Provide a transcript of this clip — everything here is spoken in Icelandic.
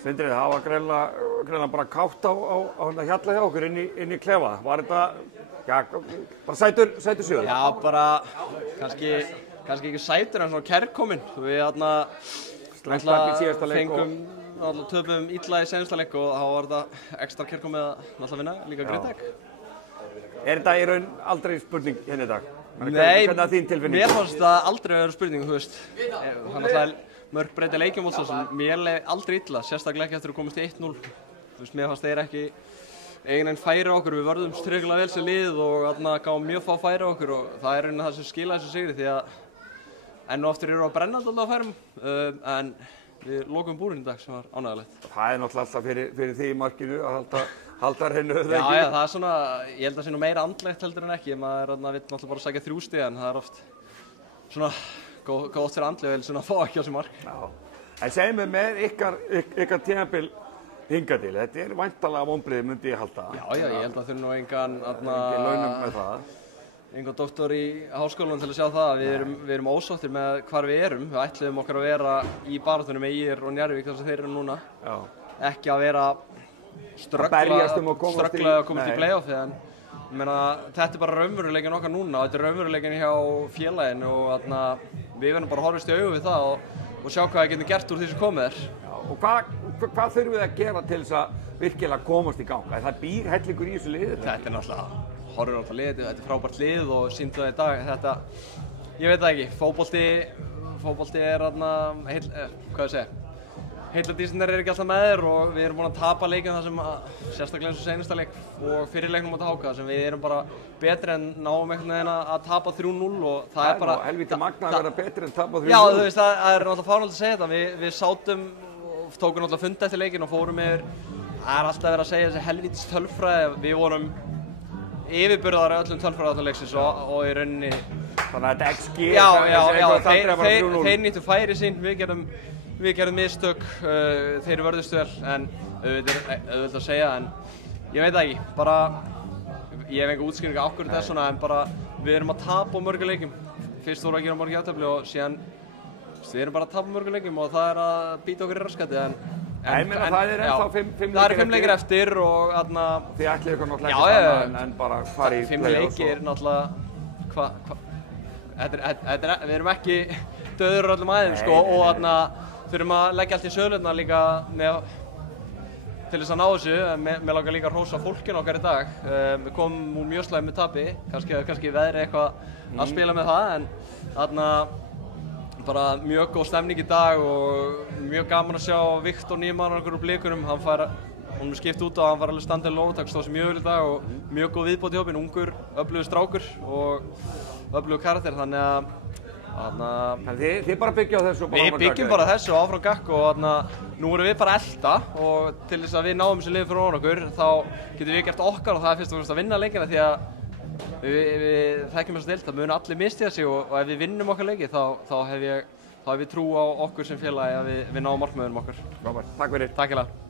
Sindri, það var greinilega bara kátt á hjalla hjá okkur inn í klefa. Var þetta, já, bara sætur sigur? Já, bara kannski ekki sætur en svona kærkominn. Við fengum, töpum illa í seinasta leik og þá var þetta ekstra kærkomið að náttúrulega vinna, líka Grindavík. Er þetta í raun aldrei spurning hérna í dag? Nei, hvernig er þín tilfinning? Mér fannst það aldrei að vera spurning, þú veist. Það er náttúrulega mörg breyti leikjum og svo, mér leið aldrei illa, sérstaklega ekki eftir að komast í 1-0. Þú veist, mér fannst þeir ekki eigin færi okkur, við vörðum strögglega vel sem lið og gáum mjög fá færi okkur og það er raunin það sem skilaði þessu sigri því að enn og aftur eru að brenna alltaf að færum, en við lokum búrinn í dag sem var ánægilegt. Það er náttúrulega alltaf fyrir því í markinu að halda hreinu þau ekki. Já, það er svona, ég held að það sé nú meira andlegt heldur en ekki, maður vill náttúrulega bara sækja 3 stig en það er oft svona gótt fyrir andlega vel svona að fá ekki á sig mark. Já, en segjum við með ykkar tímabil hingað til, þetta er væntanlega vonbrigði myndi ég halda. Já, ég held að þurfum nú engan launum með það. Engan doktor í háskólanum til að sjá það, við erum ósáttir með hvar við erum, við ætluðum okkar að vera í baráttunni með ÍR og Njarðvík þar sem þeir eru núna. Já. Ekki að vera ströggla að komast í play-offi en ég meina, þetta er bara raunveruleikinn okkar núna og þetta er raunveruleikinn hjá félaginu og við verðum bara að horfast í augu við það og sjá hvað við getum gert úr því sem komið er. Já, og hvað þurfum við að gera til þess að virkilega komast í gang? Það býr hellingur í þessu liði? Þetta er náttúrulega, horfum náttúrulega liðið, þetta er frábært lið og sýndu það í dag. Þetta, ég veit það ekki, fótbolti er hvað ég segja, heilladísindar er ekki alltaf með þér og við erum búin að tapa leikinn þar sem sérstaklega eins og seinasta leik og fyrir leiknum á Háka sem við erum bara betri en náum einhvern veginn að tapa 3-0 og það er bara helviti magna að vera betri en tapa 3-0. Já, þú veist, það er náttúrulega fáránlegt að segja þetta. Við sátum og tókum náttúrulega fund eftir leikinn og fórum yfir. Það er alltaf verið að segja þessi helvítis tölfræði. Við vorum yfirburðar í öllum tölfræðum leiksins og í rauninni. Þannig að þetta XG þeir nýttu færi sín. Við gerðum mistök, þeir vörðust vel, en auðvitað að segja, en ég veit það ekki, bara, ég hef enga útskýringa á hverju þess svona, en bara við erum að tapa á mörgum leikjum. Fyrst voru að gera mörg jafntefli og síðan, við erum bara að tapa á mörgum leikjum og það er að býta okkur í raskati, en það er ennþá 5 leikir eftir og þið ætlið ykkur náttúrulega ekki annað en bara fara í play-offs. 5 leikir náttúrulega, við erum ekki döður öllum aðeins, sko, og þurfum að leggja allt í sögurnar líka til þess að ná þessu, en mér langar líka að hrósa fólkinu okkar í dag. Við komum úr mjög slæmu tapi, kannski veðri eitthvað að spila með það, en bara mjög góð stemning í dag og mjög gaman að sjá Viktor Nýmann okkur úr Blikunum. Hún er skipt út og hann var alveg standið loftak, stóð sem mjög vel í dag og mjög góð viðbót í hópinn, ungur, öflugur strákur og öflugur karakter, þannig að þið bara byggja á þessu og bara Við byggjum bara þessu áfram gakk og nú erum við bara að elta og til þess að við náum þessu liði fyrir ofan okkur þá getum við gert okkar og það er fyrst og fremst að vinna leikina því að við þekkjum þess að deild, það munu allir mistiða sig og ef við vinnum okkar leiki þá hef ég trú á okkur sem félagi að við náum markmiðunum okkar. Takk fyrir. Takk hérlega.